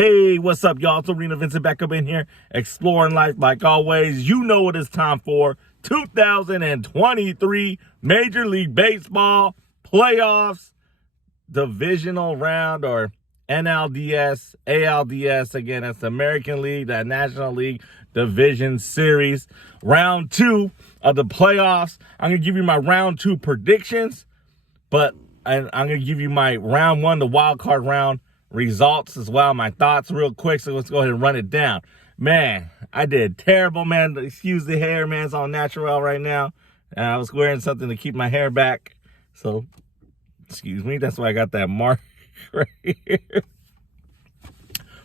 Hey, what's up, y'all? It's Arena Vincent back up in here, exploring life like always. You know what it's time for. 2023 Major League Baseball playoffs, divisional round, or NLDS, ALDS. Again, that's the American League, that National League Division Series. Round 2 of the playoffs. I'm going to give you my round 2 predictions, but I'm going to give you my round 1, the wild card round results as well, my thoughts real quick. So let's go ahead and run it down. Man, I did terrible, man. Excuse the hair, man. It's all natural right now. And I was wearing something to keep my hair back. So, excuse me. That's why I got that mark right here.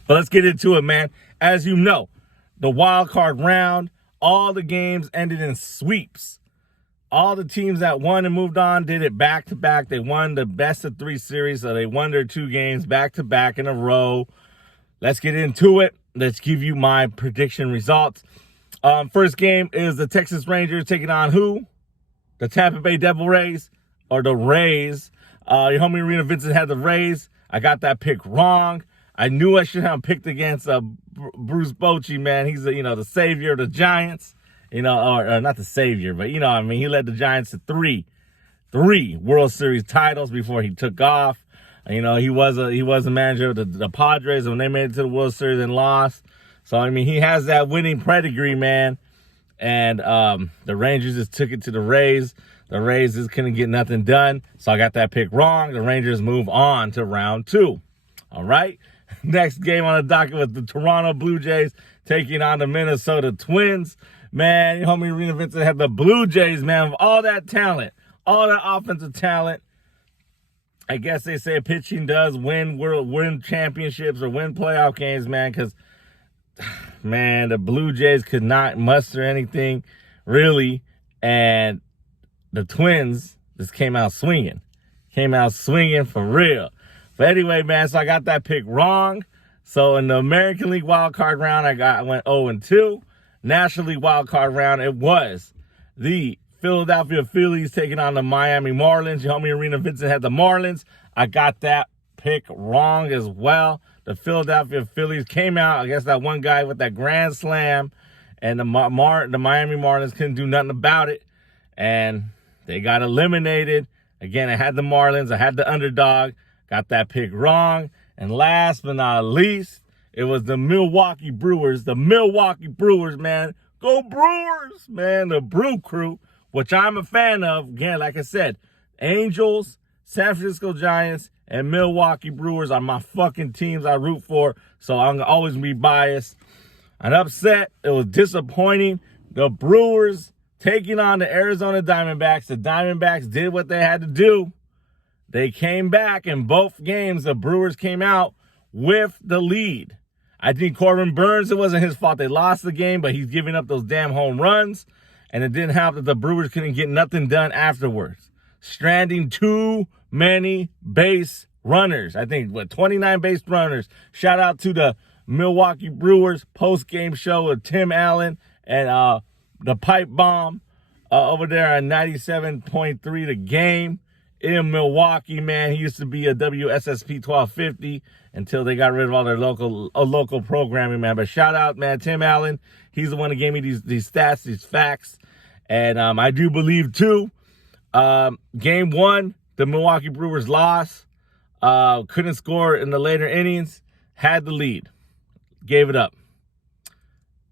But let's get into it, man. As you know, the wild card round, all the games ended in sweeps. All the teams that won and moved on did it back-to-back. They won the best-of-3 series, so they won their 2 games back-to-back in a row. Let's get into it. Let's give you my prediction results. First game is the Texas Rangers taking on who? The Tampa Bay Devil Rays, or the Rays. Your homie Arena Vincent had the Rays. I got that pick wrong. I knew I should have picked against Bruce Bochy, man. He's the savior of the Giants. Or not the savior, but he led the Giants to three World Series titles before he took off. He was a manager of the Padres when they made it to the World Series and lost. So he has that winning pedigree, man. And the Rangers just took it to the Rays. The Rays just couldn't get nothing done. So I got that pick wrong. The Rangers move on to round 2. All right. Next game on the docket was the Toronto Blue Jays taking on the Minnesota Twins. Man, your homie Arena Vincent had the Blue Jays, man, with all that talent, all that offensive talent. I guess they say pitching does win championships or win playoff games, man, because, man, the Blue Jays could not muster anything, really, and the Twins just came out swinging for real. But anyway, man, so I got that pick wrong. So in the American League Wild Card round, I went 0-2. National League Wild Card round, it was the Philadelphia Phillies taking on the Miami Marlins. Your homie Arena Vincent had the Marlins. I got that pick wrong as well. The Philadelphia Phillies came out. I guess that one guy with that grand slam, and the Miami Marlins couldn't do nothing about it, and they got eliminated. Again, I had the Marlins. I had the underdog. Got that pick wrong. And last but not least, it was the Milwaukee Brewers. The Milwaukee Brewers, man. Go Brewers, man. The Brew Crew, which I'm a fan of. Again, like I said, Angels, San Francisco Giants, and Milwaukee Brewers are my fucking teams I root for. So I'm going to always be biased. I'm upset. It was disappointing. The Brewers taking on the Arizona Diamondbacks. The Diamondbacks did what they had to do. They came back in both games. The Brewers came out with the lead. I think Corbin Burns, it wasn't his fault they lost the game, but he's giving up those damn home runs. And it didn't help that the Brewers couldn't get nothing done afterwards. Stranding too many base runners. I think, 29 base runners. Shout out to the Milwaukee Brewers post-game show with Tim Allen and the pipe bomb over there on 97.3 The Game. In Milwaukee, man, he used to be a WSSP 1250 until they got rid of all their local programming, man. But shout out, man, Tim Allen. He's the one that gave me these stats, these facts. And I do believe, too, game 1, the Milwaukee Brewers lost. Couldn't score in the later innings. Had the lead. Gave it up.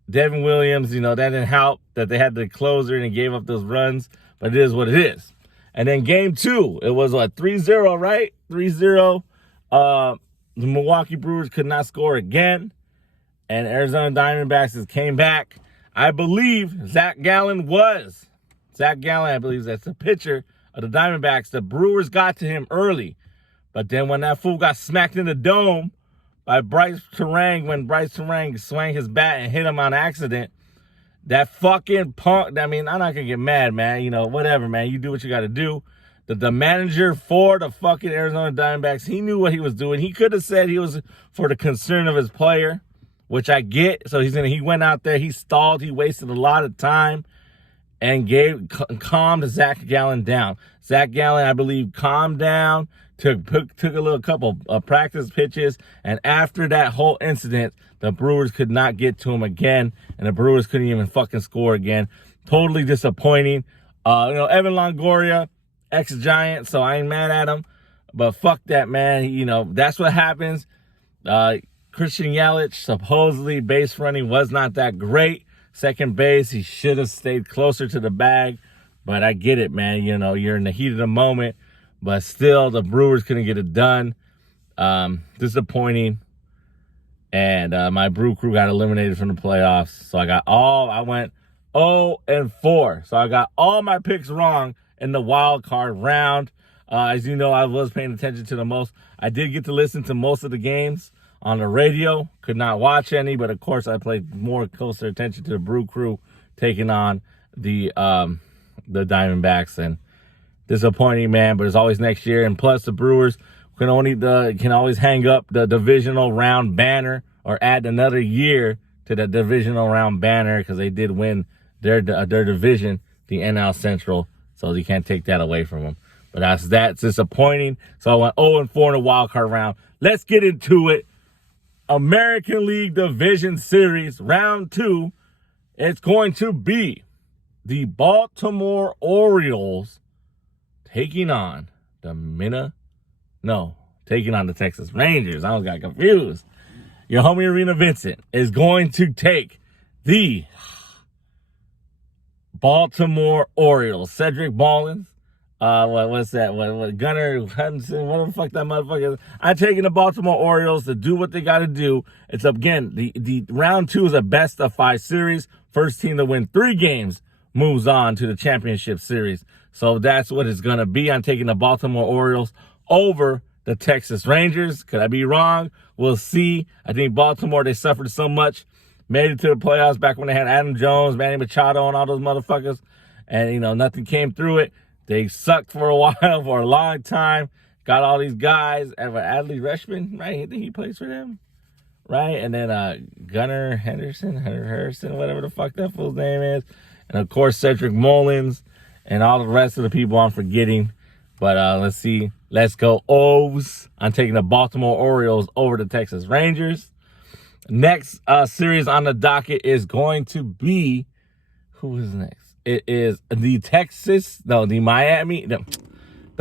Devin Williams, that didn't help that they had the closer and he gave up those runs. But it is what it is. And then game 2, it was 3-0, right? 3-0. The Milwaukee Brewers could not score again. And Arizona Diamondbacks just came back. I believe Zach Gallen, I believe that's the pitcher of the Diamondbacks. The Brewers got to him early. But then when that fool got smacked in the dome by Bryce Terang, when Bryce Terang swung his bat and hit him on accident, that fucking punk, I'm not going to get mad, man. Whatever, man. You do what you got to do. The manager for the fucking Arizona Diamondbacks, he knew what he was doing. He could have said he was for the concern of his player, which I get. So he went out there, he stalled, he wasted a lot of time and calmed Zach Gallen down. Zach Gallen, I believe, calmed down, took a little couple practice pitches, and after that whole incident, the Brewers could not get to him again, and the Brewers couldn't even fucking score again. Totally disappointing. Evan Longoria, ex-Giant, so I ain't mad at him, but fuck that, man. That's what happens. Christian Yelich, supposedly base running was not that great. Second base, he should have stayed closer to the bag. But I get it, man. You're in the heat of the moment. But still, the Brewers couldn't get it done. Disappointing. And my Brew Crew got eliminated from the playoffs. So I went 0-4. So I got all my picks wrong in the wild card round. As you know, I was paying attention to the most. I did get to listen to most of the games on the radio. Could not watch any, but of course I paid more closer attention to the Brew Crew taking on the Diamondbacks. And disappointing, man, but it's always next year. And plus the Brewers can always hang up the divisional round banner or add another year to the divisional round banner because they did win their division, the NL Central, so you can't take that away from them. But that's disappointing. So I went 0-4 in the wild card round. Let's get into it. American League Division Series Round 2. It's going to be the Baltimore Orioles taking on the Texas Rangers. I got confused. Your homie ARENAVINCENT is going to take the Baltimore Orioles. Cedric Mullins. What's that? What Gunnar Hudson? What the fuck that motherfucker is? I'm taking the Baltimore Orioles to do what they got to do. It's again, the round 2 is a best of 5 series. First team to win 3 games moves on to the championship series. So that's what it's going to be. I'm taking the Baltimore Orioles over the Texas Rangers. Could I be wrong? We'll see. I think Baltimore, they suffered so much. Made it to the playoffs back when they had Adam Jones, Manny Machado, and all those motherfuckers. And, nothing came through it. They sucked for a while, for a long time. Got all these guys. Adley Rutschman, right? I think he plays for them, right? And then Gunnar Harrison, whatever the fuck that fool's name is. And, of course, Cedric Mullins and all the rest of the people I'm forgetting. But let's see. Let's go O's. I'm taking the Baltimore Orioles over the Texas Rangers. Next series on the docket is going to be, who is next? It is the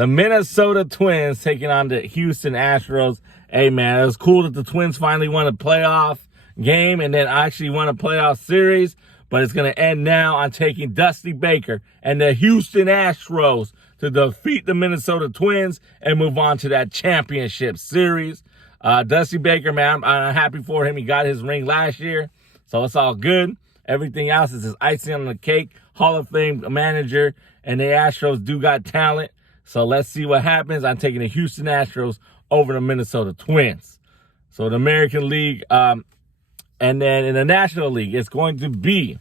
Minnesota Twins taking on the Houston Astros. Hey, man, it was cool that the Twins finally won a playoff game and then actually won a playoff series. But it's going to end now. I'm taking Dusty Baker and the Houston Astros to defeat the Minnesota Twins and move on to that championship series. Dusty Baker, man, I'm happy for him. He got his ring last year, so it's all good. Everything else is just icing on the cake. Hall of Fame manager, and the Astros do got talent. So let's see what happens. I'm taking the Houston Astros over the Minnesota Twins. So the American League, and then in the National League, it's going to be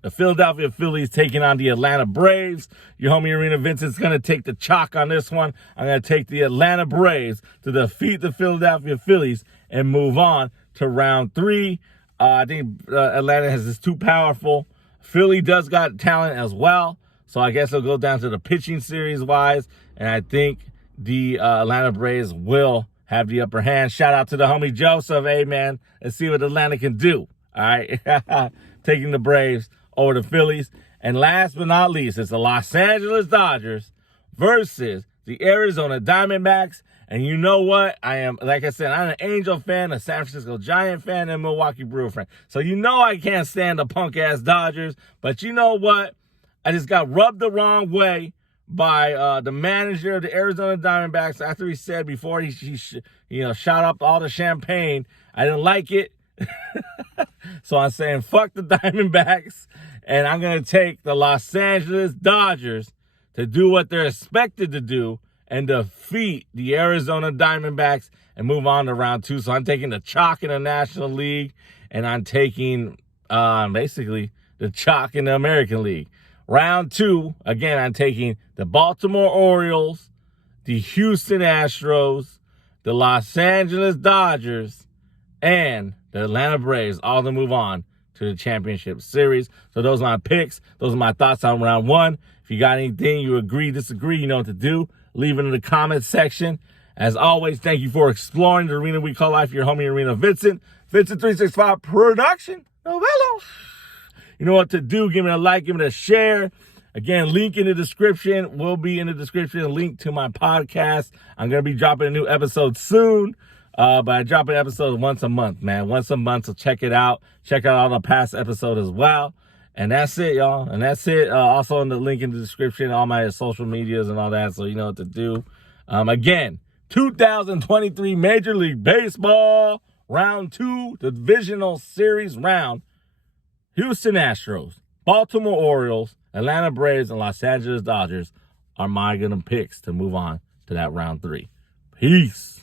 the Philadelphia Phillies taking on the Atlanta Braves. Your homie ARENAVINCENT's going to take the chalk on this one. I'm going to take the Atlanta Braves to defeat the Philadelphia Phillies and move on to round 3. I think Atlanta is too powerful. Philly does got talent as well. So I guess it'll go down to the pitching series-wise. And I think the Atlanta Braves will have the upper hand. Shout out to the homie Joseph. Hey, man, let's see what Atlanta can do. All right. Taking the Braves over the Phillies. And last but not least, it's the Los Angeles Dodgers versus the Arizona Diamondbacks. And you know what? Like I said, I'm an Angel fan, a San Francisco Giant fan, and a Milwaukee Brewer fan. So you know I can't stand the punk-ass Dodgers. But you know what? I just got rubbed the wrong way by the manager of the Arizona Diamondbacks after he said before he shot up all the champagne. I didn't like it. So I'm saying fuck the Diamondbacks. And I'm going to take the Los Angeles Dodgers to do what they're expected to do and defeat the Arizona Diamondbacks and move on to round 2. So I'm taking the chalk in the National League, and I'm taking basically the chalk in the American League. Round 2, again, I'm taking the Baltimore Orioles, the Houston Astros, the Los Angeles Dodgers, and the Atlanta Braves, all to move on to the championship series. So those are my picks. Those are my thoughts on round 1. If you got anything, you agree, disagree, you know what to do. leave it in the comment section. As always, thank you for exploring the arena we call life. Your homie, Arena Vincent. Vincent 365 production. Novello. You know what to do. Give me a like. Give me a share. Again, link in the description. Will be in the description. A link to my podcast. I'm going to be dropping a new episode soon. But I drop an episode once a month, man. Once a month, so check it out. Check out all the past episodes as well. And that's it, y'all. And that's it. Also in the link in the description, all my social medias and all that, so you know what to do. Again, 2023 Major League Baseball, Round 2, the Divisional Series round. Houston Astros, Baltimore Orioles, Atlanta Braves, and Los Angeles Dodgers are my picks to move on to that Round 3. Peace.